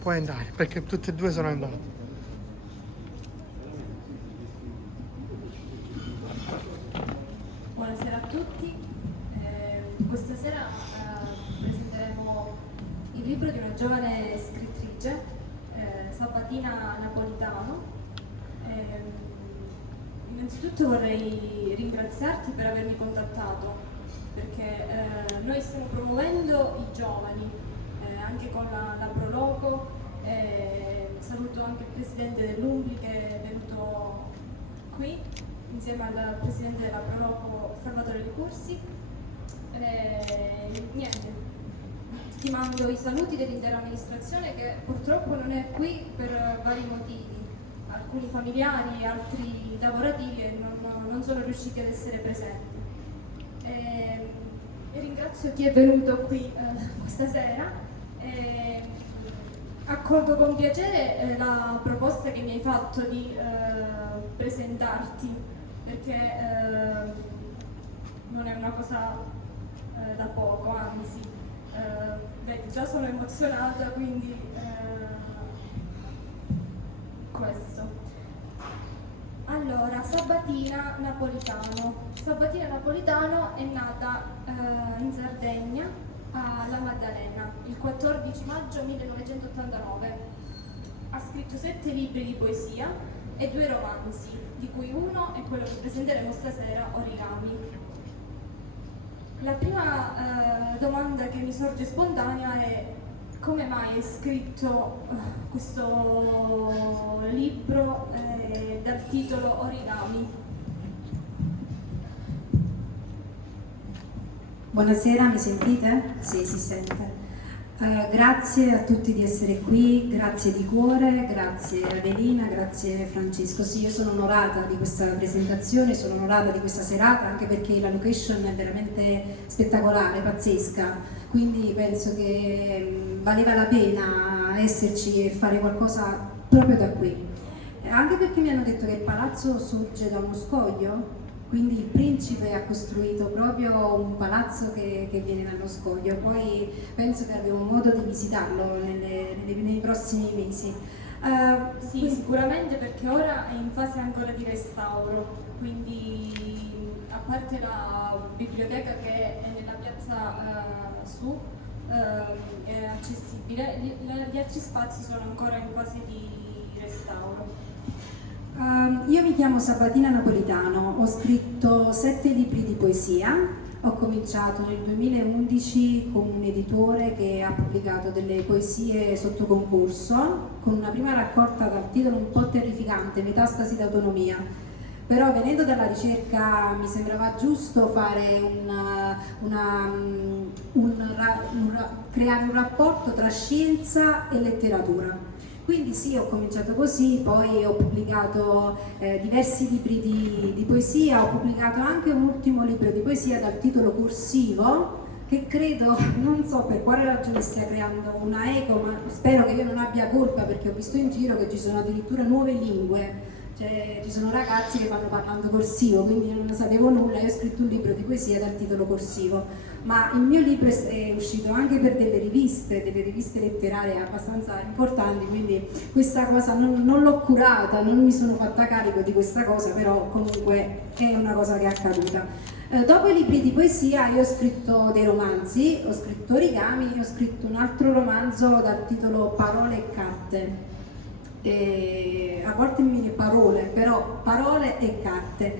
Puoi andare, perché tutte e due sono andate. Buonasera a tutti. Questa sera presenteremo il libro di una giovane scrittrice, Sabatina Napolitano. Innanzitutto vorrei ringraziarti per avermi contattato, perché noi stiamo promuovendo i giovani, anche con la Proloco. Saluto anche il presidente dell'Umbri che è venuto qui insieme al presidente della Proloco Salvatore Licursi. Niente, ti mando i saluti dell'intera amministrazione che purtroppo non è qui per vari motivi, alcuni familiari, altri lavorativi, e non sono riusciti ad essere presenti. E ringrazio chi è venuto qui questa sera. Accolgo con piacere la proposta che mi hai fatto di presentarti, perché non è una cosa da poco, anzi, vedi, già sono emozionata, quindi questo. Allora, Sabatina Napolitano. Sabatina Napolitano è nata in Sardegna, alla Maddalena, il 14 maggio 1989. Ha scritto 7 libri di poesia e 2 romanzi, di cui uno è quello che presenteremo stasera, Origami. La prima domanda che mi sorge spontanea è: come mai hai scritto questo libro dal titolo Origami? Buonasera, mi sentite? Sì, si sente. Grazie a tutti di essere qui, grazie di cuore, grazie Adelina, grazie Francesco. Sì, io sono onorata di questa presentazione, sono onorata di questa serata, anche perché la location è veramente spettacolare, pazzesca, quindi penso che valeva la pena esserci e fare qualcosa proprio da qui. Anche perché mi hanno detto che il palazzo sorge da uno scoglio, quindi il principe ha costruito proprio un palazzo che viene dallo scoglio. Poi penso che avremo modo di visitarlo nei prossimi mesi. Sì, quindi, sicuramente, perché ora è in fase ancora di restauro, quindi a parte la biblioteca che è nella piazza su, è accessibile, gli altri spazi sono ancora in fase di restauro. Io mi chiamo Sabatina Napolitano, ho scritto 7 libri di poesia, ho cominciato nel 2011 con un editore che ha pubblicato delle poesie sotto concorso, con una prima raccolta dal titolo un po' terrificante, Metastasi d'autonomia. Però venendo dalla ricerca mi sembrava giusto fare creare un rapporto tra scienza e letteratura. Quindi sì, ho cominciato così, poi ho pubblicato diversi libri di poesia, ho pubblicato anche un ultimo libro di poesia dal titolo Corsivo, che credo, non so per quale ragione stia creando una eco, ma spero che io non abbia colpa, perché ho visto in giro che ci sono addirittura nuove lingue. Cioè, ci sono ragazzi che vanno parlando corsivo, quindi non ne sapevo nulla. Io ho scritto un libro di poesia dal titolo Corsivo, ma il mio libro è uscito anche per delle riviste letterarie abbastanza importanti, quindi questa cosa non l'ho curata, non mi sono fatta carico di questa cosa, però comunque è una cosa che è accaduta. Dopo i libri di poesia io ho scritto dei romanzi, ho scritto Origami, ho scritto un altro romanzo dal titolo Parole e carte. A volte mi viene parole, però parole e carte.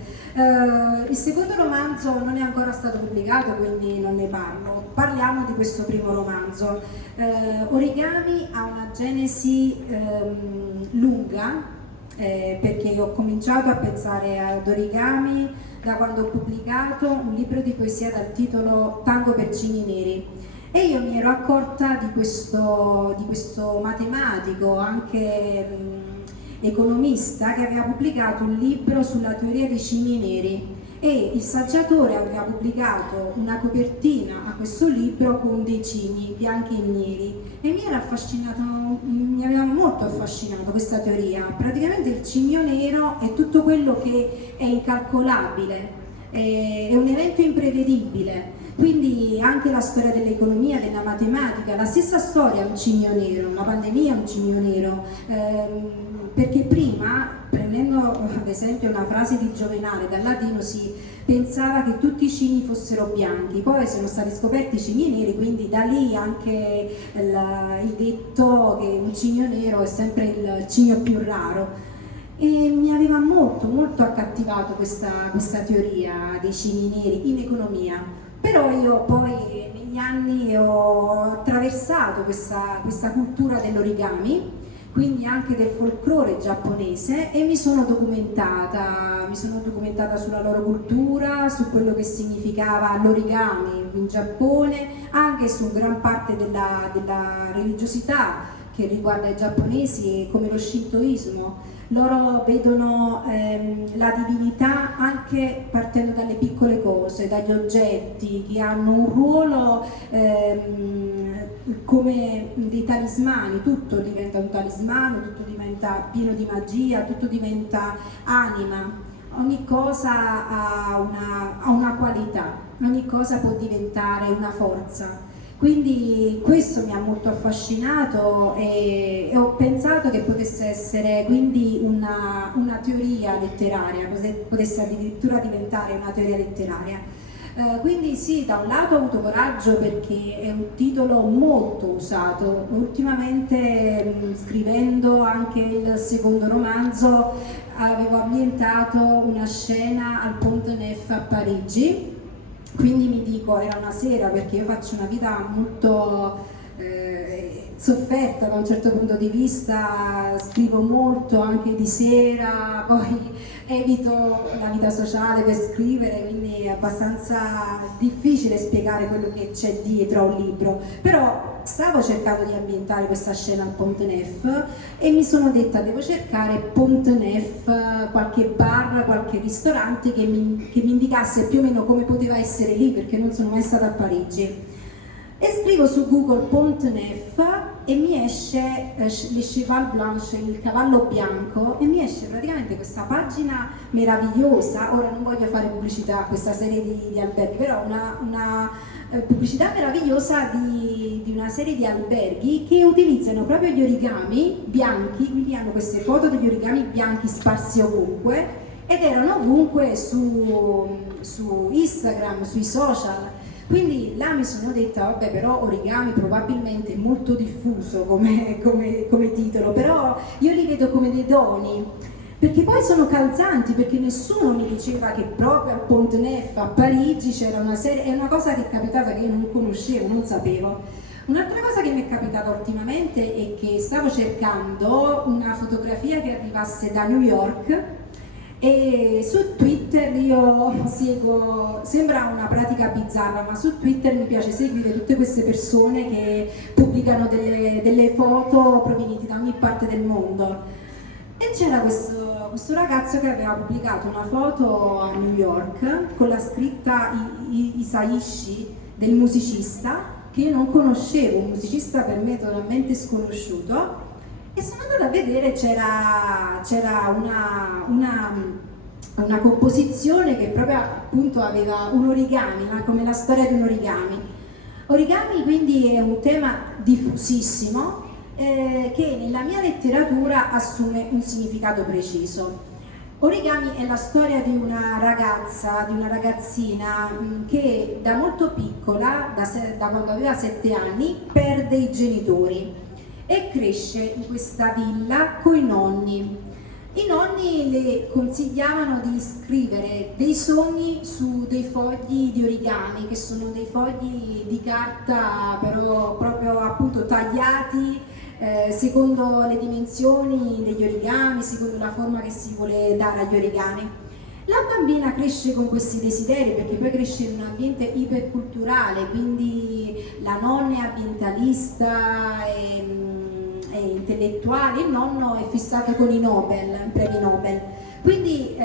Il secondo romanzo non è ancora stato pubblicato, quindi non ne parlo. Parliamo di questo primo romanzo. Origami ha una genesi lunga, perché ho cominciato a pensare ad origami da quando ho pubblicato un libro di poesia dal titolo Tango per cigni neri. E io mi ero accorta di questo matematico, anche economista, che aveva pubblicato un libro sulla teoria dei cigni neri, e il saggiatore aveva pubblicato una copertina a questo libro con dei cigni bianchi e neri, e mi aveva molto affascinato questa teoria. Praticamente il cigno nero è tutto quello che è incalcolabile, è un evento imprevedibile, Quindi anche la storia dell'economia, della matematica, la stessa storia è un cigno nero, la pandemia è un cigno nero, perché prima, prendendo ad esempio una frase di Giovenale dal latino, si pensava che tutti i cigni fossero bianchi, poi sono stati scoperti i cigni neri, quindi da lì anche il detto che un cigno nero è sempre il cigno più raro. E mi aveva molto accattivato questa teoria dei cigni neri in economia, però io poi negli anni ho attraversato questa cultura dell'origami, quindi anche del folklore giapponese, e mi sono documentata sulla loro cultura, su quello che significava l'origami in Giappone, anche su gran parte della religiosità che riguarda i giapponesi, come lo shintoismo. Loro vedono la divinità anche partendo dalle piccole cose, dagli oggetti che hanno un ruolo come dei talismani, tutto diventa un talismano, tutto diventa pieno di magia, tutto diventa anima, ogni cosa ha una qualità, ogni cosa può diventare una forza. Quindi questo mi ha molto affascinato e ho pensato che potesse essere quindi una teoria letteraria, potesse addirittura diventare una teoria letteraria. Quindi sì, da un lato ho avuto coraggio perché è un titolo molto usato. Ultimamente, scrivendo anche il secondo romanzo, avevo ambientato una scena al Pont Neuf a Parigi. Quindi mi dico, era una sera, perché io faccio una vita molto sofferta da un certo punto di vista, scrivo molto anche di sera, poi evito la vita sociale per scrivere, quindi è abbastanza difficile spiegare quello che c'è dietro a un libro. Però stavo cercando di ambientare questa scena al Pont Neuf e mi sono detta, devo cercare Pont Neuf, qualche bar, qualche ristorante che mi indicasse più o meno come poteva essere lì, perché non sono mai stata a Parigi. E scrivo su Google Pont Neuf e mi esce Le Cheval Blanche, il cavallo bianco, e mi esce praticamente questa pagina meravigliosa. Ora non voglio fare pubblicità a questa serie di alberghi, però una pubblicità meravigliosa di una serie di alberghi che utilizzano proprio gli origami bianchi, quindi hanno queste foto degli origami bianchi sparsi ovunque, ed erano ovunque su Instagram, sui social. Quindi là mi sono detta, vabbè, però origami probabilmente è molto diffuso come titolo, però io li vedo come dei doni, perché poi sono calzanti, perché nessuno mi diceva che proprio al Pont Neuf a Parigi c'era una serie, è una cosa che è capitata che io non conoscevo, non sapevo. Un'altra cosa che mi è capitata ultimamente è che stavo cercando una fotografia che arrivasse da New York, e su Twitter io seguo, sembra una pratica bizzarra, ma su Twitter mi piace seguire tutte queste persone che pubblicano delle foto provenienti da ogni parte del mondo. E c'era questo ragazzo che aveva pubblicato una foto a New York con la scritta Isaishi del musicista, che io non conoscevo, un musicista per me totalmente sconosciuto. E sono andata a vedere, c'era una composizione che proprio appunto aveva un origami, come la storia di un origami. Origami quindi è un tema diffusissimo che nella mia letteratura assume un significato preciso. Origami è la storia di una ragazza, di una ragazzina che da molto piccola, da quando aveva 7 anni, perde i genitori e cresce in questa villa coi nonni. I nonni le consigliavano di scrivere dei sogni su dei fogli di origami, che sono dei fogli di carta però proprio appunto tagliati secondo le dimensioni degli origami, secondo la forma che si vuole dare agli origami. La bambina cresce con questi desideri, perché poi cresce in un ambiente iperculturale, quindi la nonna è ambientalista e intellettuale, il nonno è fissato con i premi Nobel. Quindi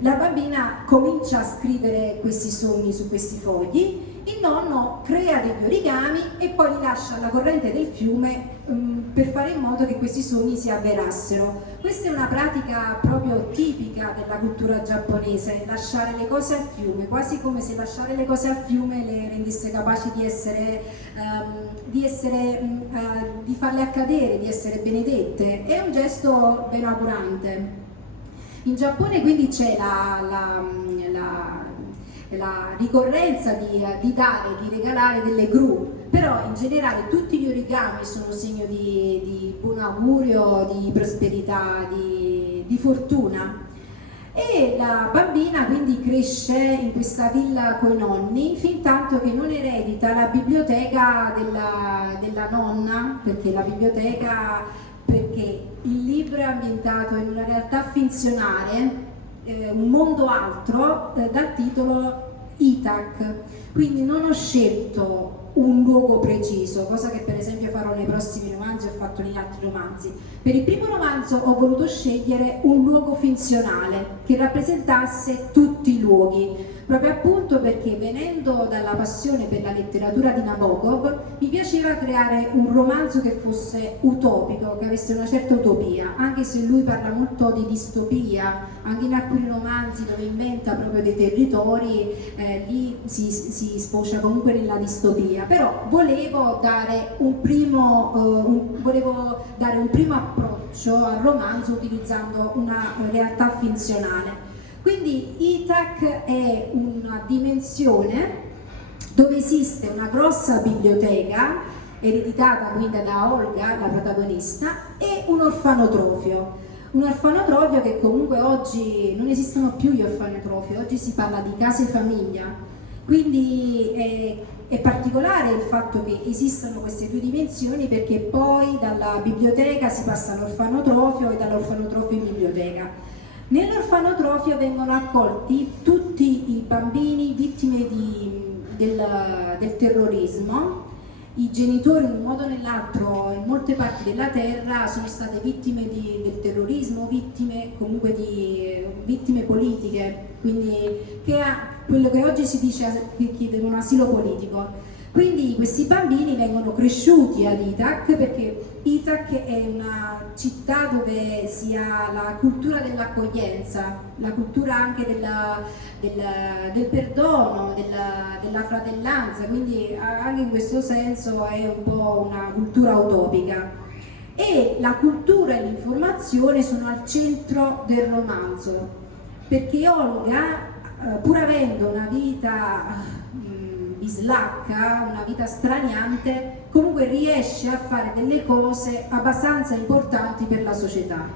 la bambina comincia a scrivere questi sogni su questi fogli. il nonno crea degli origami e poi li lascia alla corrente del fiume per fare in modo che questi sogni si avverassero. Questa è una pratica proprio tipica della cultura giapponese, lasciare le cose al fiume, quasi come se lasciare le cose al fiume le rendesse capaci di farle accadere, di essere benedette. È un gesto benaugurante. In Giappone quindi c'è la ricorrenza di dare, di regalare delle gru, però in generale tutti gli origami sono segno di buon augurio, di prosperità, di fortuna. E la bambina quindi cresce in questa villa coi nonni fin tanto che non eredita la biblioteca della nonna, perché il libro è ambientato in una realtà finzionale, un mondo altro, dal titolo Itac, quindi non ho scelto un luogo preciso, cosa che per esempio farò nei prossimi romanzi, ho fatto negli altri romanzi. Per il primo romanzo ho voluto scegliere un luogo finzionale che rappresentasse tutti i luoghi, proprio appunto perché venendo dalla passione per la letteratura di Nabokov mi piaceva creare un romanzo che fosse utopico, che avesse una certa utopia, anche se lui parla molto di distopia, anche in alcuni romanzi dove inventa proprio dei territori, lì si sfocia comunque nella distopia, però volevo dare un primo approccio al romanzo utilizzando una realtà finzionale. Quindi Itac è una dimensione dove esiste una grossa biblioteca ereditata quindi da Olga, la protagonista, e un orfanotrofio. Un orfanotrofio che comunque oggi non esistono più gli orfanotrofi, oggi si parla di case famiglia. Quindi è particolare il fatto che esistano queste due dimensioni, perché poi dalla biblioteca si passa all'orfanotrofio e dall'orfanotrofio in biblioteca. Nell'orfanotrofio vengono accolti tutti i bambini vittime del terrorismo. I genitori in un modo o nell'altro in molte parti della terra sono state vittime del terrorismo, vittime politiche, quindi quello che oggi si dice che chiedono un asilo politico. Quindi questi bambini vengono cresciuti ad Itac, perché Itac è una città dove si ha la cultura dell'accoglienza, la cultura anche del perdono, della fratellanza, quindi anche in questo senso è un po' una cultura utopica. E la cultura e l'informazione sono al centro del romanzo, perché Olga, pur avendo una vita bislacca, una vita straniante, comunque riesce a fare delle cose abbastanza importanti per la società.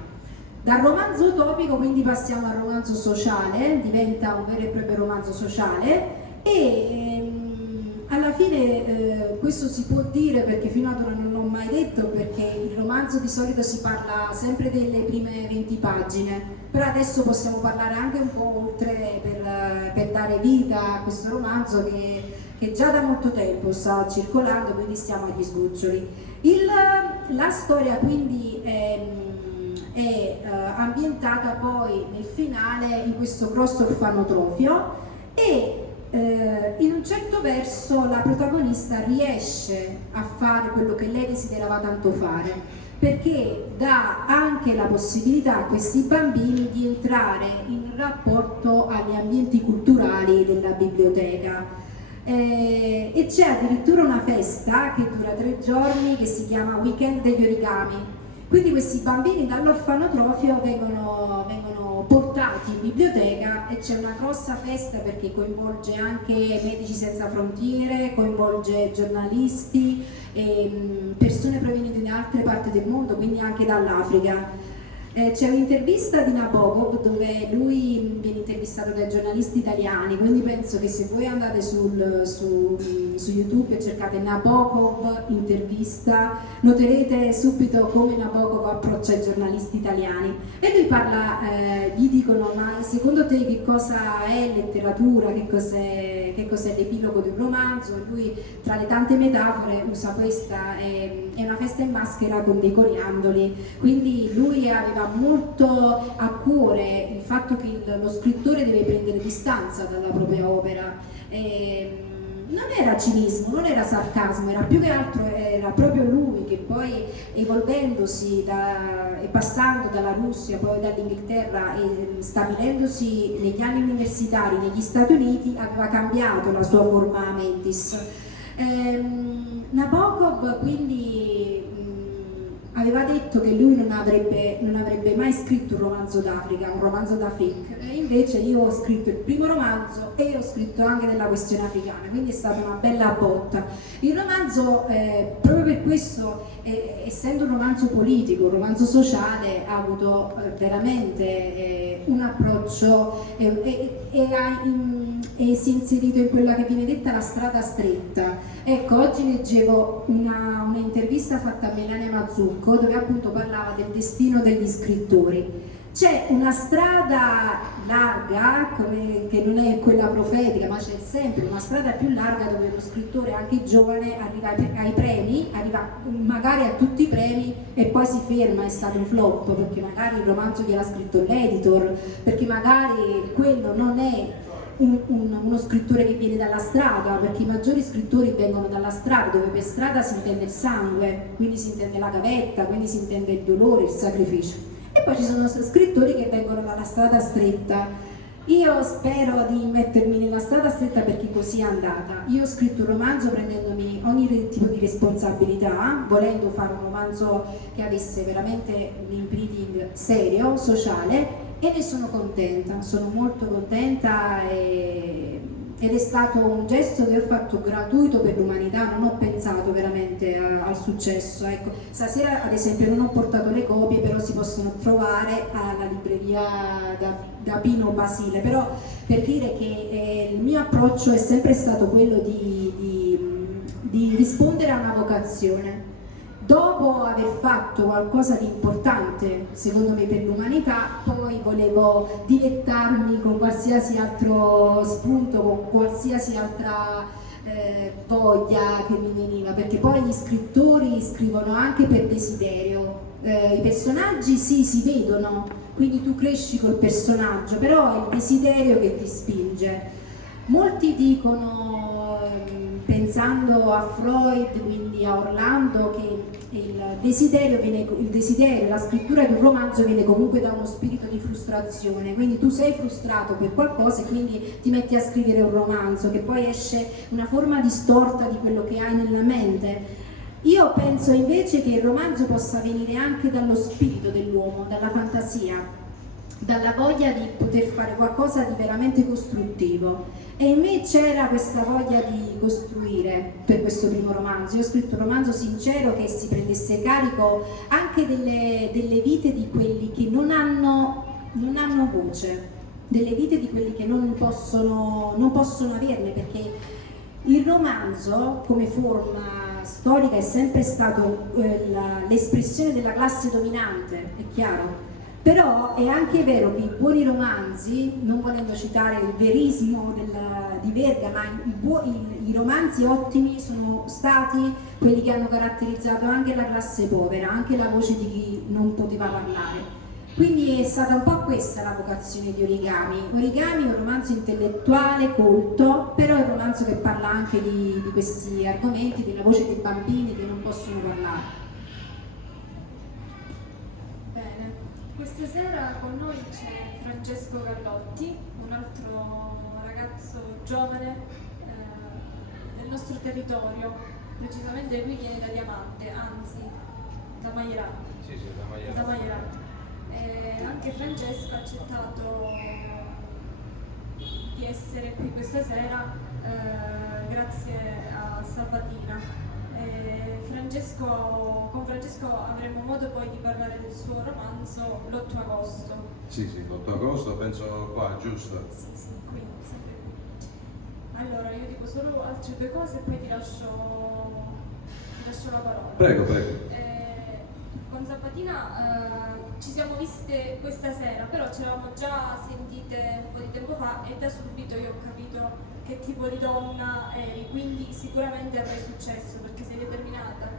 Dal romanzo utopico quindi passiamo al romanzo sociale, diventa un vero e proprio romanzo sociale e alla fine questo si può dire, perché fino ad ora non l'ho mai detto, perché il romanzo di solito si parla sempre delle prime 20 pagine, però adesso possiamo parlare anche un po' oltre per dare vita a questo romanzo che già da molto tempo sta circolando, quindi stiamo agli sgoccioli. La storia quindi è ambientata poi nel finale in questo grosso orfanotrofio e in un certo verso la protagonista riesce a fare quello che lei desiderava tanto fare, perché dà anche la possibilità a questi bambini di entrare in rapporto agli ambienti culturali della biblioteca. E c'è addirittura una festa che dura 3 giorni che si chiama Weekend degli Origami. Quindi questi bambini dall'orfanotrofio vengono portati in biblioteca e c'è una grossa festa, perché coinvolge anche Medici Senza Frontiere, coinvolge giornalisti e persone provenienti da altre parti del mondo, quindi anche dall'Africa. C'è un'intervista di Nabokov dove lui viene intervistato dai giornalisti italiani, quindi penso che se voi andate su YouTube e cercate Nabokov intervista, noterete subito come Nabokov approccia i giornalisti italiani. E lui parla, gli dicono: ma secondo te che cosa è letteratura, che cos'è l'epilogo di un romanzo? E lui, tra le tante metafore, usa questa, è una festa in maschera con dei coriandoli, quindi lui aveva molto a cuore il fatto che lo scrittore deve prendere distanza dalla propria opera. non era cinismo, non era sarcasmo, era più che altro, era proprio lui che poi evolvendosi e passando dalla Russia, poi dall'Inghilterra e stabilendosi negli anni universitari negli Stati Uniti aveva cambiato la sua forma mentis. Nabokov quindi aveva detto che lui non avrebbe mai scritto un romanzo d'Africa, un romanzo d'Afrique, e invece io ho scritto il primo romanzo e ho scritto anche della questione africana, quindi è stata una bella botta. Il romanzo, proprio per questo, essendo un romanzo politico, un romanzo sociale, ha avuto veramente un approccio e si è inserito in quella che viene detta la strada stretta. Ecco, oggi leggevo una intervista fatta a Melania Mazzucco dove appunto parlava del destino degli scrittori. C'è una strada larga, che non è quella profetica, ma c'è sempre una strada più larga dove lo scrittore, anche giovane, arriva ai premi, arriva magari a tutti i premi e poi si ferma, è stato un flop, perché magari il romanzo gliel'ha scritto l'editor, perché magari quello non è uno scrittore che viene dalla strada, perché i maggiori scrittori vengono dalla strada, dove per strada si intende il sangue, quindi si intende la gavetta, quindi si intende il dolore, il sacrificio. E poi ci sono scrittori che vengono dalla strada stretta. Io spero di mettermi nella strada stretta perché così è andata. Io ho scritto un romanzo prendendomi ogni tipo di responsabilità, volendo fare un romanzo che avesse veramente un imprinting serio, sociale, e ne sono contenta, sono molto contenta ed è stato un gesto che ho fatto gratuito per l'umanità, non ho pensato veramente al successo. Ecco, stasera ad esempio non ho portato le copie, però si possono trovare alla libreria da Pino Basile, però per dire che il mio approccio è sempre stato quello di rispondere a una vocazione. Dopo aver fatto qualcosa di importante, secondo me, per l'umanità, poi volevo dilettarmi con qualsiasi altro spunto, con qualsiasi altra voglia che mi veniva, perché poi gli scrittori scrivono anche per desiderio. I personaggi sì, si vedono, quindi tu cresci col personaggio, però è il desiderio che ti spinge. Molti dicono, pensando a Freud, quindi a Orlando, che il desiderio, la scrittura di un romanzo viene comunque da uno spirito di frustrazione, quindi tu sei frustrato per qualcosa e quindi ti metti a scrivere un romanzo, che poi esce una forma distorta di quello che hai nella mente. Io penso invece che il romanzo possa venire anche dallo spirito dell'uomo, dalla fantasia, dalla voglia di poter fare qualcosa di veramente costruttivo. E in me c'era questa voglia di costruire per questo primo romanzo. Io ho scritto un romanzo sincero che si prendesse carico anche delle vite di quelli che non hanno voce, delle vite di quelli che non possono averne, perché il romanzo come forma storica è sempre stato l'espressione della classe dominante, è chiaro. Però è anche vero che i buoni romanzi, non volendo citare il verismo di Verga, ma i romanzi ottimi sono stati quelli che hanno caratterizzato anche la classe povera, anche la voce di chi non poteva parlare. Quindi è stata un po' questa la vocazione di Origami. Origami è un romanzo intellettuale, colto, però è un romanzo che parla anche di questi argomenti, della voce dei bambini che non possono parlare. Questa sera con noi c'è Francesco Gallotti, un altro ragazzo giovane del nostro territorio, precisamente lui viene da Diamante, anzi da Maierà. Sì, da Maierà. Da Maierà. Anche Francesco ha accettato di essere qui questa sera grazie a Sabatina. Con Francesco avremo modo poi di parlare del suo romanzo l'8 agosto. Sì, l'8 agosto penso qua, giusto? Sì, qui, sempre qui. Allora, io dico solo altre due cose e poi ti lascio la parola. Prego. Con Sabatina ci siamo viste questa sera, però ci eravamo già sentite un po' di tempo fa e da subito io ho capito che tipo di donna eri, quindi sicuramente avrai successo perché sei determinata,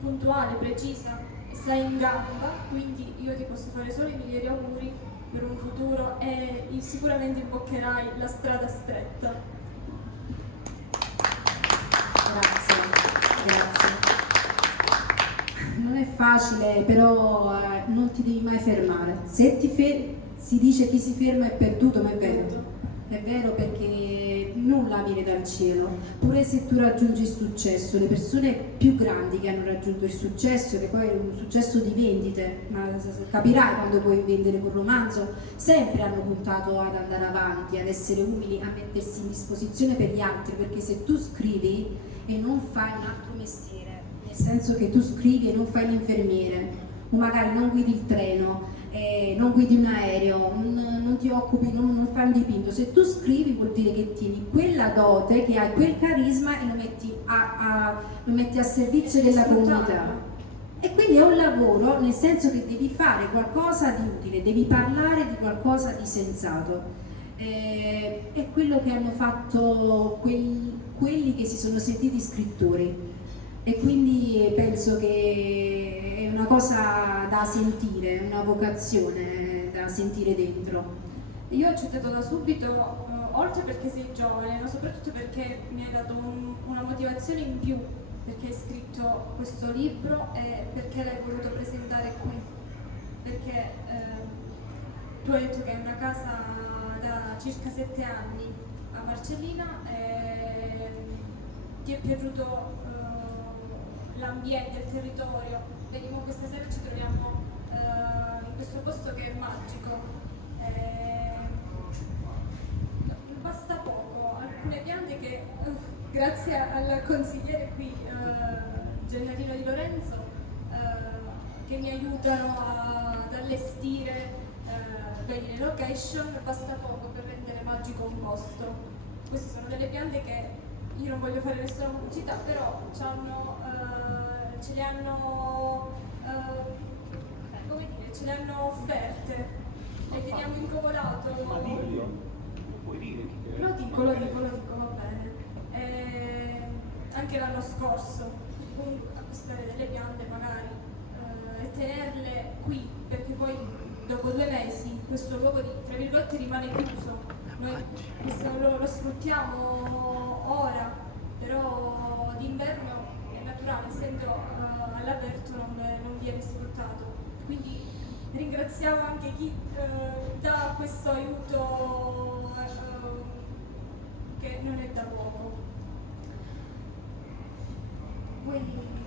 puntuale, precisa e sei in gamba, quindi io ti posso fare solo i migliori auguri per un futuro e sicuramente imboccherai la strada stretta. facile, però non ti devi mai fermare. Se si dice chi si ferma è perduto, ma è vero perché nulla viene dal cielo. Pure se tu raggiungi il successo, le persone più grandi che hanno raggiunto il successo, che poi è un successo di vendite, ma capirai quando puoi vendere un romanzo, sempre hanno puntato ad andare avanti, ad essere umili, a mettersi in disposizione per gli altri, perché se tu scrivi e non fai un altro mestiere, nel senso che tu scrivi e non fai l'infermiere, o magari non guidi il treno, non guidi un aereo, non ti occupi, non fai un dipinto, se tu scrivi vuol dire che tieni quella dote, che hai quel carisma e lo metti a servizio della comunità. E quindi è un lavoro, nel senso che devi fare qualcosa di utile, devi parlare di qualcosa di sensato. È quello che hanno fatto quelli che si sono sentiti scrittori. E quindi penso che è una cosa da sentire, una vocazione da sentire dentro. Io ho accettato da subito, oltre perché sei giovane, ma soprattutto perché mi hai dato una motivazione in più, perché hai scritto questo libro e perché l'hai voluto presentare qui. Perché tu hai detto che hai una casa da circa 7 anni a Marcellina e ti è piaciuto l'ambiente, il territorio. Vediamo questa sera ci troviamo in questo posto che è magico. Basta poco, alcune piante che grazie al consigliere qui, Gennarino Di Lorenzo, che mi aiutano ad allestire bene le location, basta poco per rendere magico un posto. Queste sono delle piante che io non voglio fare nessuna pubblicità, però ce le hanno come dire, ce le hanno offerte e veniamo incovolato. Ma dillo, puoi dire chi Lo dico, va bene. Anche l'anno scorso comunque acquistare delle piante magari e tenerle qui, perché poi dopo 2 mesi questo luogo tra virgolette rimane chiuso. Noi lo sfruttiamo ora, però d'inverno è naturale, essendo all'aperto non viene sfruttato. Quindi ringraziamo anche chi dà questo aiuto che non è da poco. Vuoi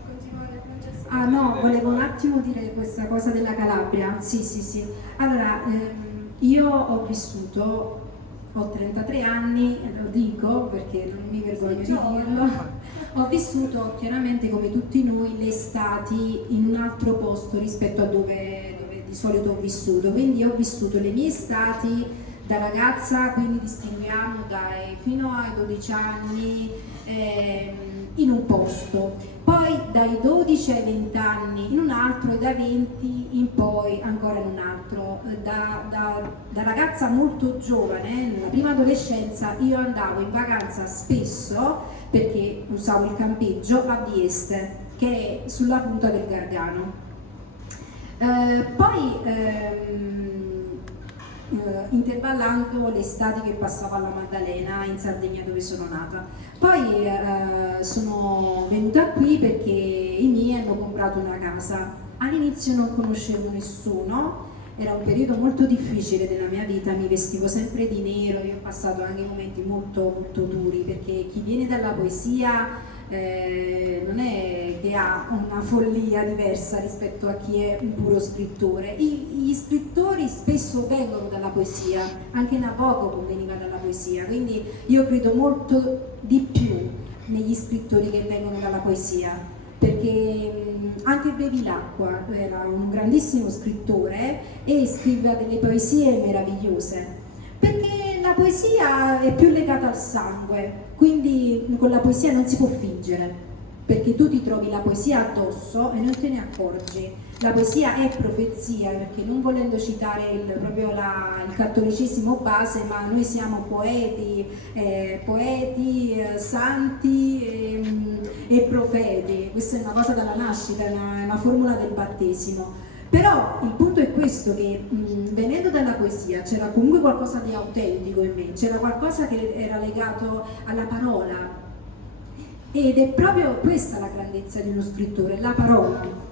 continuare, Francesca? Ah no, volevo un attimo dire questa cosa della Calabria. Sì. Allora, io ho vissuto, ho 33 anni, lo dico perché non mi vergogno di dirlo, ho vissuto chiaramente come tutti noi le estati in un altro posto rispetto a dove di solito ho vissuto, quindi ho vissuto le mie estati da ragazza, quindi distinguiamo fino ai 12 anni in un posto, poi dai 12 ai 20 anni in un altro e dai 20 in poi ancora in un altro. Da ragazza molto giovane, nella prima adolescenza, io andavo in vacanza spesso perché usavo il campeggio a Vieste, che è sulla punta del Gargano. Intervallando le estati che passavo alla Maddalena in Sardegna, dove sono nata. Poi sono venuta qui perché i miei hanno comprato una casa. All'inizio non conoscevo nessuno, era un periodo molto difficile della mia vita, mi vestivo sempre di nero, io ho passato anche momenti molto molto duri, perché chi viene dalla poesia non è che ha una follia diversa rispetto a chi è un puro scrittore. Gli scrittori spesso vengono dalla poesia, anche Nabokov veniva dalla poesia, quindi io credo molto di più negli scrittori che vengono dalla poesia, perché anche Bevilacqua era un grandissimo scrittore e scriveva delle poesie meravigliose, perché la poesia è più legata al sangue, quindi con la poesia non si può fingere, perché tu ti trovi la poesia addosso e non te ne accorgi. La poesia è profezia, perché non volendo citare il cattolicesimo base, ma noi siamo poeti, santi e profeti. Questa è una cosa dalla nascita, è una formula del battesimo. Però il punto è questo, che venendo dalla poesia c'era comunque qualcosa di autentico in me, c'era qualcosa che era legato alla parola, ed è proprio questa la grandezza di uno scrittore, la parola.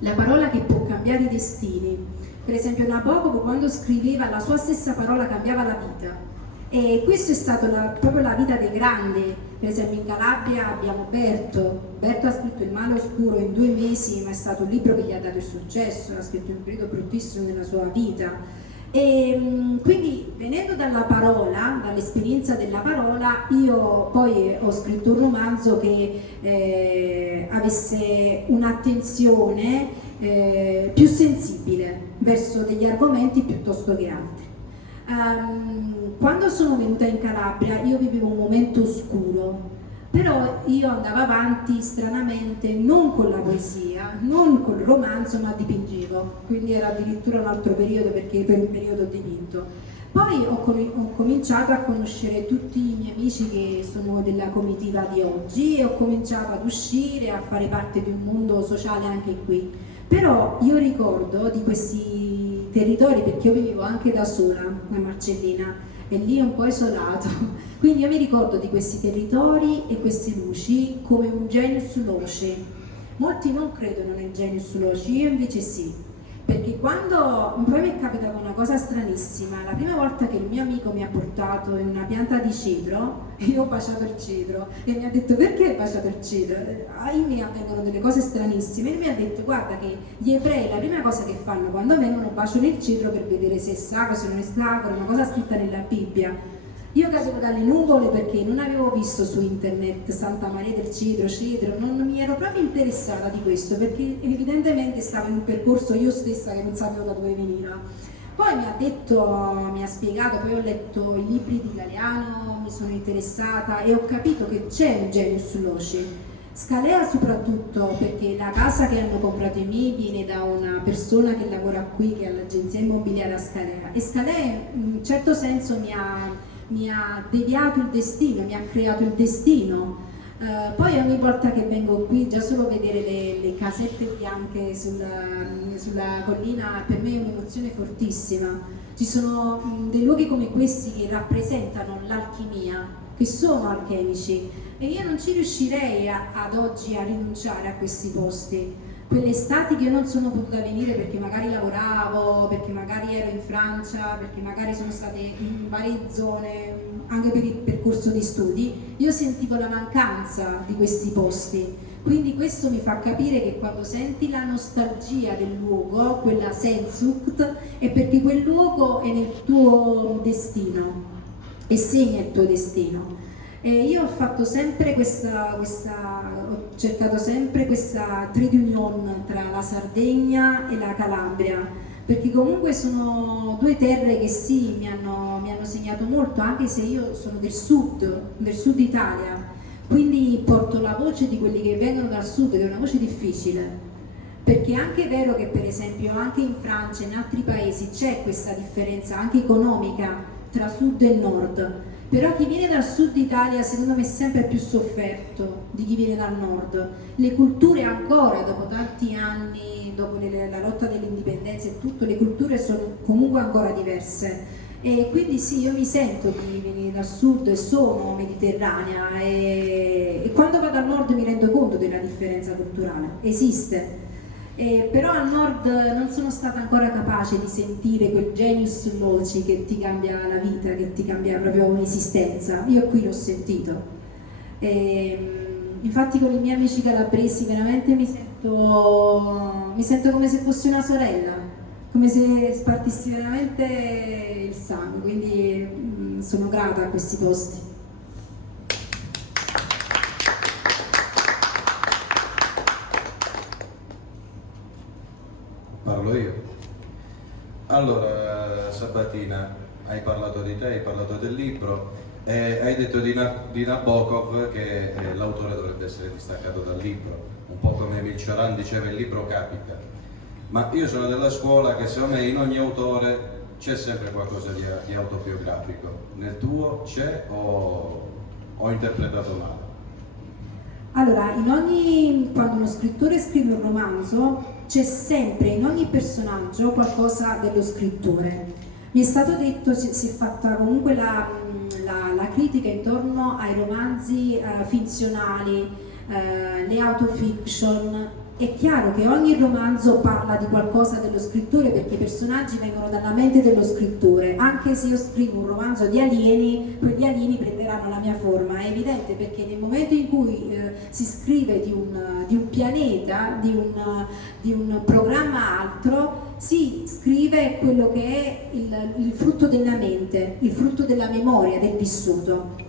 la parola che può cambiare i destini. Per esempio Nabokov quando scriveva la sua stessa parola cambiava la vita. E questo è stato proprio la vita dei grandi. Per esempio in Calabria abbiamo Berto ha scritto Il male oscuro in 2 mesi, ma è stato un libro che gli ha dato il successo, l'ha scritto in un periodo bruttissimo della sua vita. E quindi venendo dalla parola, dall'esperienza della parola, io poi ho scritto un romanzo che avesse un'attenzione più sensibile verso degli argomenti piuttosto che altri. Quando sono venuta in Calabria io vivevo un momento oscuro, però io andavo avanti stranamente non con la poesia, non col romanzo, ma dipingevo, quindi era addirittura un altro periodo perché per un periodo ho dipinto. Poi ho cominciato a conoscere tutti i miei amici che sono della comitiva di oggi e ho cominciato ad uscire, a fare parte di un mondo sociale anche qui. Però io ricordo di questi territori, perché io vivevo anche da sola a Marcellina, e lì è un po' isolato, quindi io mi ricordo di questi territori e queste luci come un genius loci. Molti non credono nel genius loci, io invece sì, perché quando poi mi è capitata una cosa stranissima, la prima volta che il mio amico mi ha portato in una pianta di cedro, io ho baciato il cedro e mi ha detto perché hai baciato il cedro? In me avvengono delle cose stranissime e lui mi ha detto guarda che gli ebrei la prima cosa che fanno quando vengono baciano il cedro per vedere se è sacro, se non è sacro, una cosa scritta nella Bibbia. Io cadevo dalle nuvole perché non avevo visto su internet Santa Maria del Cedro, non mi ero proprio interessata di questo perché evidentemente stavo in un percorso io stessa che non sapevo da dove veniva. Poi mi ha spiegato, poi ho letto i libri di Galeano, mi sono interessata e ho capito che c'è un genius loci. Scalea soprattutto perché la casa che hanno comprato i miei viene da una persona che lavora qui, che è all'agenzia immobiliare a Scalea, e Scalea in un certo senso mi ha deviato il destino, mi ha creato il destino. Poi ogni volta che vengo qui, già solo vedere le casette bianche sulla collina per me è un'emozione fortissima. Ci sono dei luoghi come questi che rappresentano l'alchimia, che sono alchemici, e io non ci riuscirei ad oggi a rinunciare a questi posti. Quelle estati che io non sono potuta venire perché magari lavoravo, perché magari ero in Francia, perché magari sono state in varie zone, anche per il percorso di studi, io sentivo la mancanza di questi posti. Quindi questo mi fa capire che quando senti la nostalgia del luogo, quella Sehnsucht, è perché quel luogo è nel tuo destino e segna il tuo destino. E io ho fatto sempre ho cercato sempre questa trade union tra la Sardegna e la Calabria, perché comunque sono 2 terre che sì, mi hanno segnato molto, anche se io sono del sud Italia, quindi porto la voce di quelli che vengono dal sud, che è una voce difficile, perché è anche vero che per esempio anche in Francia e in altri paesi c'è questa differenza anche economica tra sud e nord. Però chi viene dal sud Italia secondo me è sempre più sofferto di chi viene dal nord. Le culture ancora, dopo tanti anni, dopo la lotta dell'indipendenza e tutto, le culture sono comunque ancora diverse. E quindi sì, io mi sento di venire dal sud e sono mediterranea e quando vado al nord mi rendo conto della differenza culturale, esiste. Però al nord non sono stata ancora capace di sentire quel genius loci che ti cambia la vita, che ti cambia proprio l'esistenza. Io qui l'ho sentito. Infatti con i miei amici calabresi veramente mi sento come se fossi una sorella, come se spartissi veramente il sangue, quindi sono grata a questi posti. Parlo io. Allora, Sabatina, hai parlato di te, hai parlato del libro, hai detto di Nabokov che l'autore dovrebbe essere distaccato dal libro, un po' come Emil Cioran diceva il libro capita. Ma io sono della scuola che secondo me in ogni autore c'è sempre qualcosa di autobiografico. Nel tuo c'è o ho interpretato male? Allora, quando uno scrittore scrive un romanzo, c'è sempre in ogni personaggio qualcosa dello scrittore. Mi è stato detto, si è fatta comunque la critica intorno ai romanzi finzionali, le autofiction, È chiaro che ogni romanzo parla di qualcosa dello scrittore, perché i personaggi vengono dalla mente dello scrittore. Anche se io scrivo un romanzo di alieni, quegli alieni prenderanno la mia forma, è evidente, perché nel momento in cui si scrive di un pianeta, di un programma altro, si scrive quello che è il frutto della mente, il frutto della memoria, del vissuto.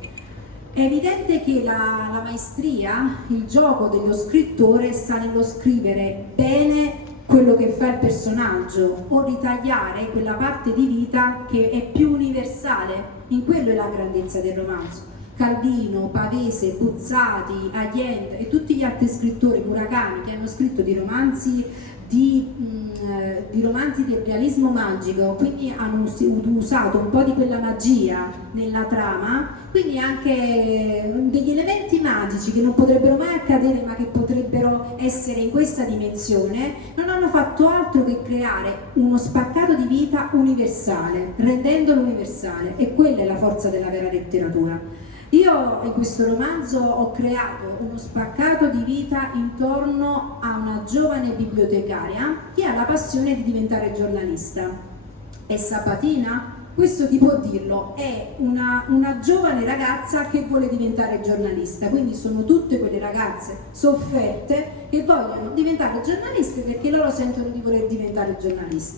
È evidente che la maestria, il gioco dello scrittore sta nello scrivere bene quello che fa il personaggio o ritagliare quella parte di vita che è più universale. In quello è la grandezza del romanzo. Calvino, Pavese, Buzzati, Allende e tutti gli altri scrittori, Murakami, che hanno scritto di romanzi del realismo magico, quindi hanno usato un po' di quella magia nella trama, quindi anche degli elementi magici che non potrebbero mai accadere ma che potrebbero essere in questa dimensione, non hanno fatto altro che creare uno spaccato di vita universale, rendendolo universale, e quella è la forza della vera letteratura. Io in questo romanzo ho creato uno spaccato di vita intorno a una giovane bibliotecaria che ha la passione di diventare giornalista. È Sabatina? Questo ti può dirlo, è una giovane ragazza che vuole diventare giornalista, quindi sono tutte quelle ragazze sofferte che vogliono diventare giornaliste perché loro sentono di voler diventare giornaliste.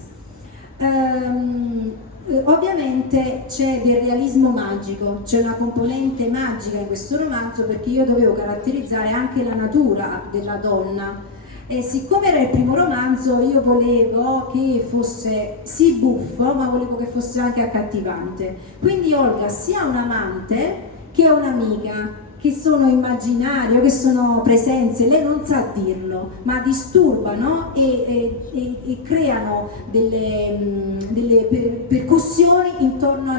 Ovviamente c'è del realismo magico, c'è una componente magica in questo romanzo, perché io dovevo caratterizzare anche la natura della donna, e siccome era il primo romanzo io volevo che fosse sì buffo, ma volevo che fosse anche accattivante. Quindi Olga sia un'amante che un'amica, che sono immaginario, che sono presenze, lei non sa dirlo, ma disturbano e creano delle percussioni intorno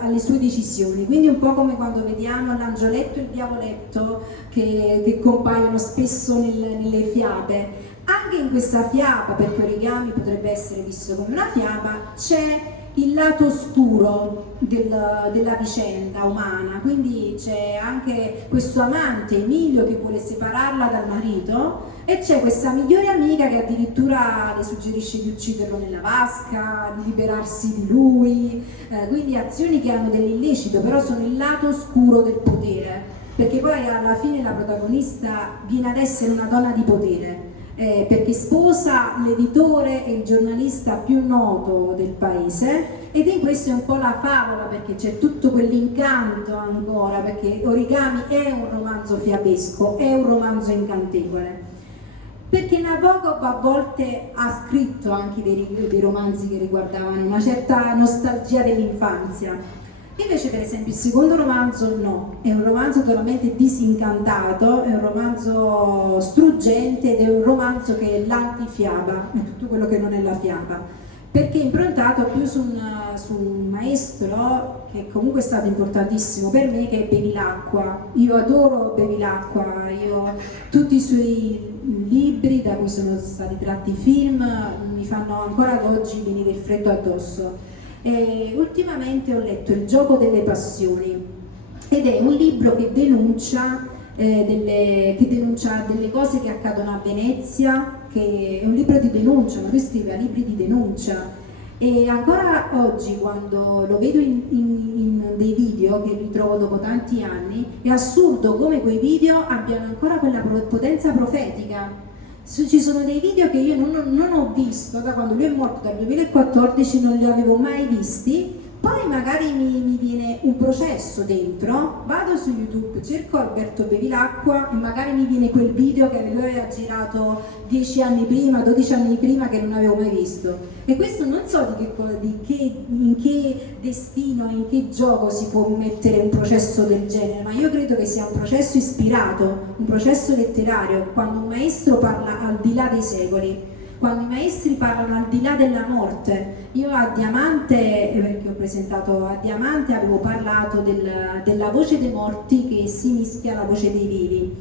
alle sue decisioni. Quindi un po' come quando vediamo l'angioletto e il diavoletto che compaiono spesso nelle fiabe. Anche in questa fiaba, perché Origami potrebbe essere visto come una fiaba, c'è il lato oscuro della vicenda umana, quindi c'è anche questo amante Emilio che vuole separarla dal marito, e c'è questa migliore amica che addirittura le suggerisce di ucciderlo nella vasca, di liberarsi di lui, quindi azioni che hanno dell'illecito, però sono il lato oscuro del potere, perché poi alla fine la protagonista viene ad essere una donna di potere. Perché sposa l'editore e il giornalista più noto del paese, ed in questo è un po' la favola, perché c'è tutto quell'incanto ancora, perché Origami è un romanzo fiabesco, è un romanzo incantevole. Perché Nabokov a volte ha scritto anche dei romanzi che riguardavano una certa nostalgia dell'infanzia. Invece per esempio il secondo romanzo no, è un romanzo totalmente disincantato, è un romanzo struggente ed è un romanzo che è l'antifiaba, è tutto quello che non è la fiaba, perché è improntato più su un maestro che comunque è stato importantissimo per me, che è Bevilacqua. Io adoro Bevilacqua, tutti i suoi libri da cui sono stati tratti film mi fanno ancora ad oggi venire il freddo addosso. Ultimamente ho letto Il gioco delle passioni, ed è un libro che denuncia delle cose che accadono a Venezia, che è un libro di denuncia, ma lui scrive libri di denuncia, e ancora oggi quando lo vedo in dei video che ritrovo dopo tanti anni, è assurdo come quei video abbiano ancora quella potenza profetica. Ci sono dei video che io non ho visto da quando lui è morto, dal 2014 non li avevo mai visti. Poi magari mi viene un processo dentro, vado su YouTube, cerco Alberto Bevilacqua e magari mi viene quel video che lui aveva girato 10 anni prima, 12 anni prima, che non avevo mai visto. E questo non so in che destino, in che gioco si può mettere un processo del genere, ma io credo che sia un processo ispirato, un processo letterario, quando un maestro parla al di là dei secoli, quando i maestri parlano al di là della morte. Io a Diamante, perché ho presentato a Diamante, avevo parlato della voce dei morti che si mischia alla voce dei vivi,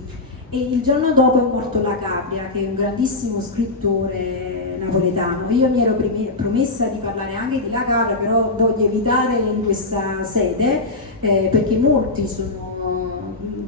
e il giorno dopo è morto La Capria, che è un grandissimo scrittore napoletano. Io mi ero promessa di parlare anche di La Capria, però voglio evitare in questa sede perché molti sono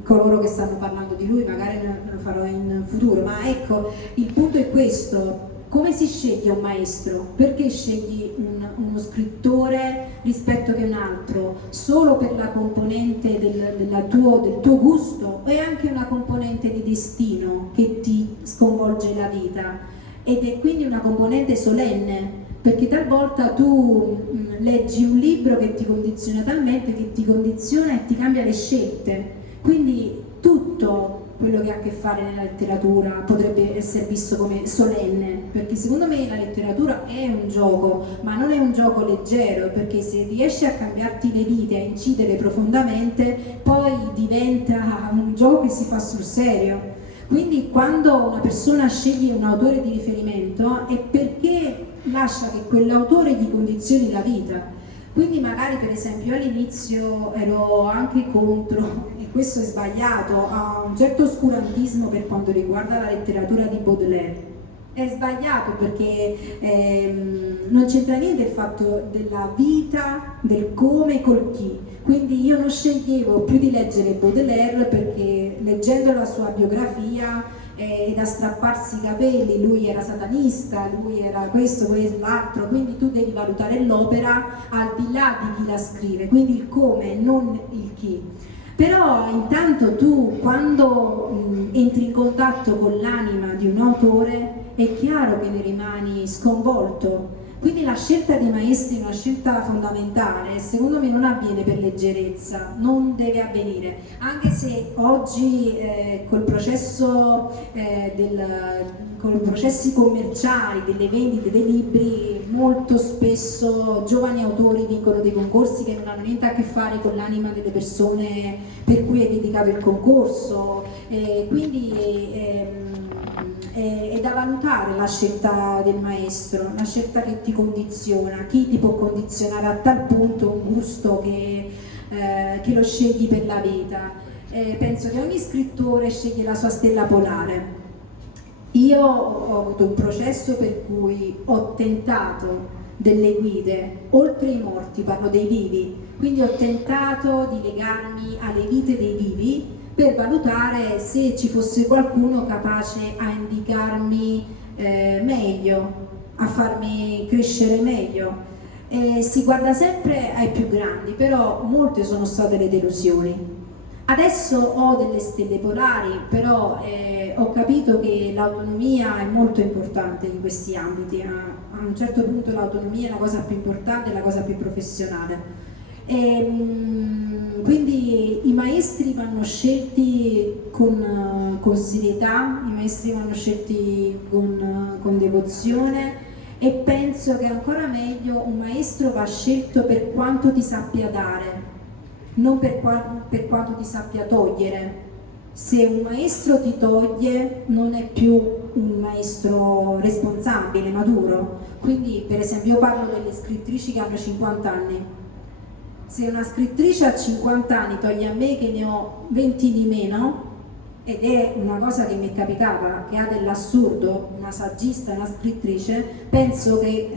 coloro che stanno parlando di lui, magari lo farò in futuro, ma ecco, il punto è questo: come si sceglie un maestro? Perché scegli uno scrittore rispetto che un altro? Solo per la componente del tuo gusto, o è anche una componente di destino che ti sconvolge la vita? Ed è quindi una componente solenne, perché talvolta tu leggi un libro che ti condiziona talmente, che ti condiziona e ti cambia le scelte. Quindi tutto quello che ha a che fare nella letteratura potrebbe essere visto come solenne, perché secondo me la letteratura è un gioco, ma non è un gioco leggero, perché se riesci a cambiarti le vite, a incidere profondamente, poi diventa un gioco che si fa sul serio. Quindi quando una persona sceglie un autore di riferimento è perché lascia che quell'autore gli condizioni la vita. Quindi magari, per esempio, all'inizio ero anche contro, e questo è sbagliato, a un certo oscurantismo per quanto riguarda la letteratura di Baudelaire. È sbagliato perché non c'entra niente il fatto della vita, del come col chi. Quindi io non sceglievo più di leggere Baudelaire perché leggendo la sua biografia è da strapparsi i capelli, lui era satanista, lui era questo, quell'altro, quindi tu devi valutare l'opera al di là di chi la scrive, quindi il come, non il chi. Però intanto tu, quando entri in contatto con l'anima di un autore, è chiaro che ne rimani sconvolto. Quindi la scelta dei maestri è una scelta fondamentale e secondo me non avviene per leggerezza, non deve avvenire, anche se oggi col processo con i processi commerciali delle vendite dei libri molto spesso giovani autori vincono dei concorsi che non hanno niente a che fare con l'anima delle persone per cui è dedicato il concorso, quindi è da valutare la scelta del maestro, la scelta che ti condiziona, chi ti può condizionare a tal punto un gusto che lo scegli per la vita. Penso che ogni scrittore sceglie la sua stella polare. Io ho avuto un processo per cui ho tentato delle guide, oltre i morti, parlo dei vivi, quindi ho tentato di legarmi alle vite dei vivi per valutare se ci fosse qualcuno capace a indicarmi meglio, a farmi crescere meglio. Si guarda sempre ai più grandi, però molte sono state le delusioni. Adesso ho delle stelle polari, però ho capito che l'autonomia è molto importante in questi ambiti. A un certo punto l'autonomia è la cosa più importante, la cosa più professionale. Quindi i maestri vanno scelti con serietà, i maestri vanno scelti con devozione e penso che ancora meglio un maestro va scelto per quanto ti sappia dare, non per quanto ti sappia togliere. Se un maestro ti toglie non è più un maestro responsabile, maturo. Quindi per esempio io parlo delle scrittrici che hanno 50 anni. Se una scrittrice a 50 anni toglie a me che ne ho 20 di meno, ed è una cosa che mi è capitata, che ha dell'assurdo, una saggista, una scrittrice, penso che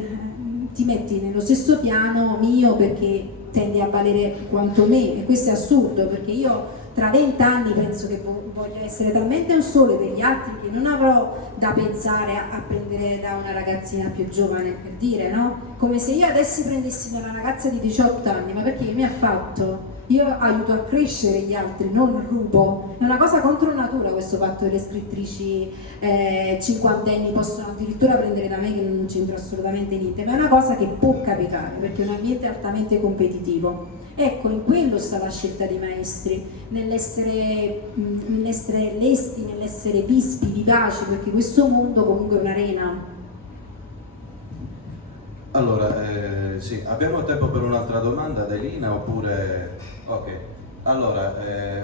ti metti nello stesso piano mio perché tendi a valere quanto me, e questo è assurdo perché io tra 20 anni penso che voglio essere talmente un sole per gli altri che non avrò da pensare a prendere da una ragazzina più giovane, per dire, no? Come se io adesso prendessi da una ragazza di 18 anni, ma perché mi ha fatto? Io aiuto a crescere gli altri, non rubo. È una cosa contro natura questo fatto che le scrittrici cinquantenni possono addirittura prendere da me, che non c'entra assolutamente niente, ma è una cosa che può capitare perché è un ambiente altamente competitivo. Ecco, in quello sta la scelta dei maestri, nell'essere lesti, nell'essere vispi, vivaci, perché questo mondo comunque è un'arena. Allora, sì, abbiamo tempo per un'altra domanda da Elina oppure... Ok, allora,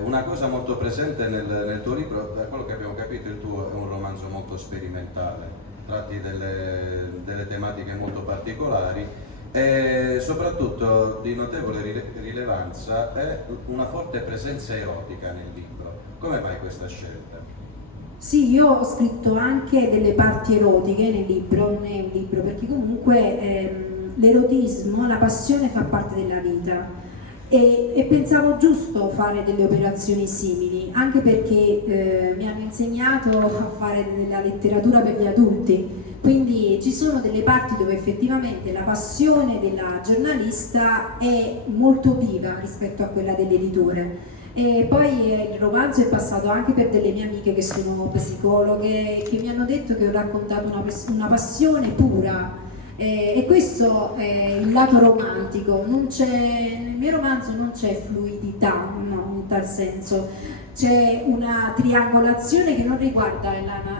una cosa molto presente nel tuo libro, da quello che abbiamo capito il tuo è un romanzo molto sperimentale, tratti delle tematiche molto particolari e soprattutto di notevole rilevanza è una forte presenza erotica nel libro. Come mai questa scelta? Sì, io ho scritto anche delle parti erotiche nel libro, non è un libro, perché comunque l'erotismo, la passione fa parte della vita e pensavo giusto fare delle operazioni simili, anche perché mi hanno insegnato a fare della letteratura per gli adulti, quindi ci sono delle parti dove effettivamente la passione della giornalista è molto viva rispetto a quella dell'editore. E poi il romanzo è passato anche per delle mie amiche che sono psicologhe, che mi hanno detto che ho raccontato una passione pura. E questo è il lato romantico. Nel mio romanzo non c'è fluidità, no, in tal senso. C'è una triangolazione che non riguarda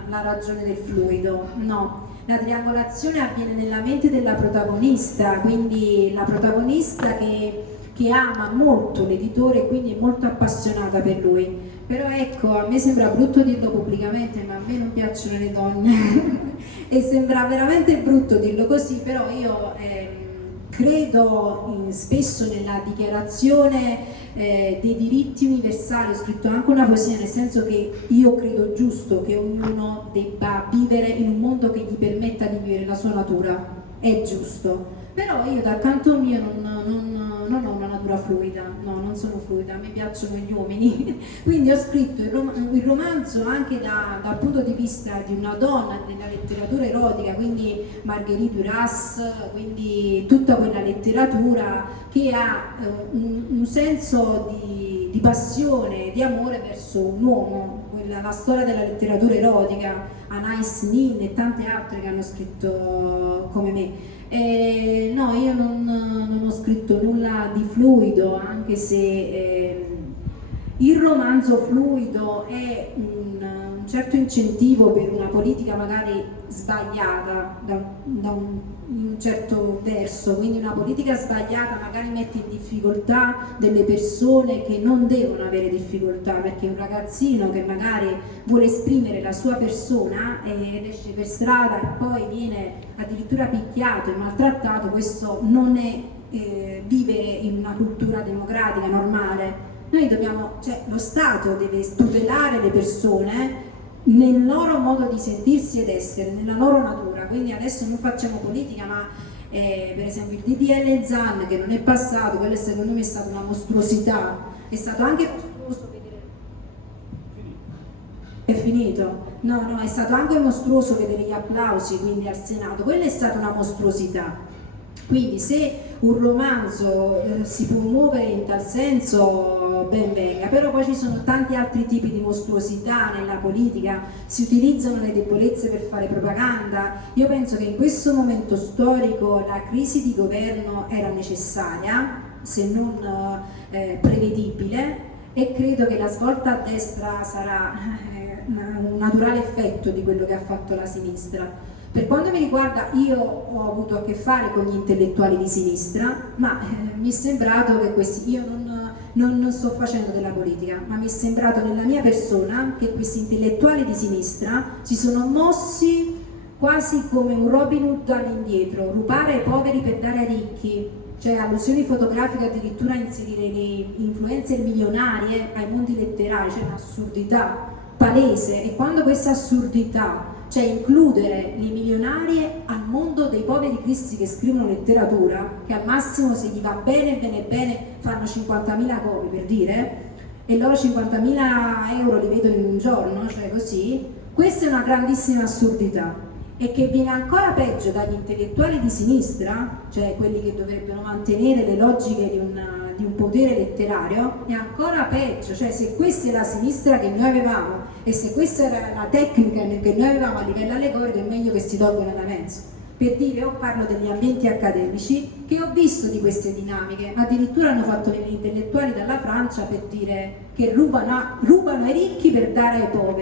la ragione del fluido, no. La triangolazione avviene nella mente della protagonista, quindi la protagonista che ama molto l'editore e quindi è molto appassionata per lui. Però ecco, a me sembra brutto dirlo pubblicamente, ma a me non piacciono le donne e sembra veramente brutto dirlo così, però io credo spesso nella dichiarazione dei diritti universali. Ho scritto anche una poesia, nel senso che io credo giusto che ognuno debba vivere in un mondo che gli permetta di vivere la sua natura, è giusto. Però io dal canto mio non ho una natura fluida, no, non sono fluida, a me piacciono gli uomini, quindi ho scritto il romanzo anche dal punto di vista di una donna nella letteratura erotica, quindi Marguerite Duras, quindi tutta quella letteratura che ha un senso di passione, di amore verso un uomo, la storia della letteratura erotica, Anais Nin e tante altre che hanno scritto come me. No, io non ho scritto nulla di fluido, anche se il romanzo fluido è un certo incentivo per una politica magari sbagliata da un certo verso, quindi una politica sbagliata magari mette in difficoltà delle persone che non devono avere difficoltà, perché un ragazzino che magari vuole esprimere la sua persona ed esce per strada e poi viene addirittura picchiato e maltrattato, questo non è vivere in una cultura democratica normale. Noi dobbiamo, cioè lo Stato deve tutelare le persone nel loro modo di sentirsi ed essere, nella loro natura. Quindi adesso non facciamo politica, ma per esempio il DDL Zan che non è passato, quello secondo me è stata una mostruosità, è stato anche mostruoso vedere. È finito? No, è stato anche mostruoso vedere gli applausi quindi al Senato, quella è stata una mostruosità. Quindi se un romanzo si può muovere in tal senso, ben venga, però poi ci sono tanti altri tipi di mostruosità nella politica, si utilizzano le debolezze per fare propaganda. Io penso che in questo momento storico la crisi di governo era necessaria, se non prevedibile, e credo che la svolta a destra sarà un naturale effetto di quello che ha fatto la sinistra. Per quanto mi riguarda, io ho avuto a che fare con gli intellettuali di sinistra, ma mi è sembrato che io non sto facendo della politica, ma mi è sembrato nella mia persona che questi intellettuali di sinistra si sono mossi quasi come un Robin Hood all'indietro, rubare ai poveri per dare ai ricchi, cioè allusioni fotografiche, addirittura inserire le influencer milionarie ai mondi letterari, cioè un'assurdità palese. E quando questa assurdità, cioè includere le milionarie al mondo dei poveri cristi che scrivono letteratura, che al massimo se gli va bene fanno 50.000 copie per dire, e loro 50.000 euro li vedono in un giorno, cioè così, questa è una grandissima assurdità, e che viene ancora peggio dagli intellettuali di sinistra, cioè quelli che dovrebbero mantenere le logiche di un potere letterario, è ancora peggio. Cioè se questa è la sinistra che noi avevamo e se questa era la tecnica che noi avevamo a livello allegorico, è meglio che si tolgono da mezzo. Per dire, io parlo degli ambienti accademici che ho visto di queste dinamiche, addirittura hanno fatto degli intellettuali dalla Francia per dire che rubano ai ricchi per dare ai poveri.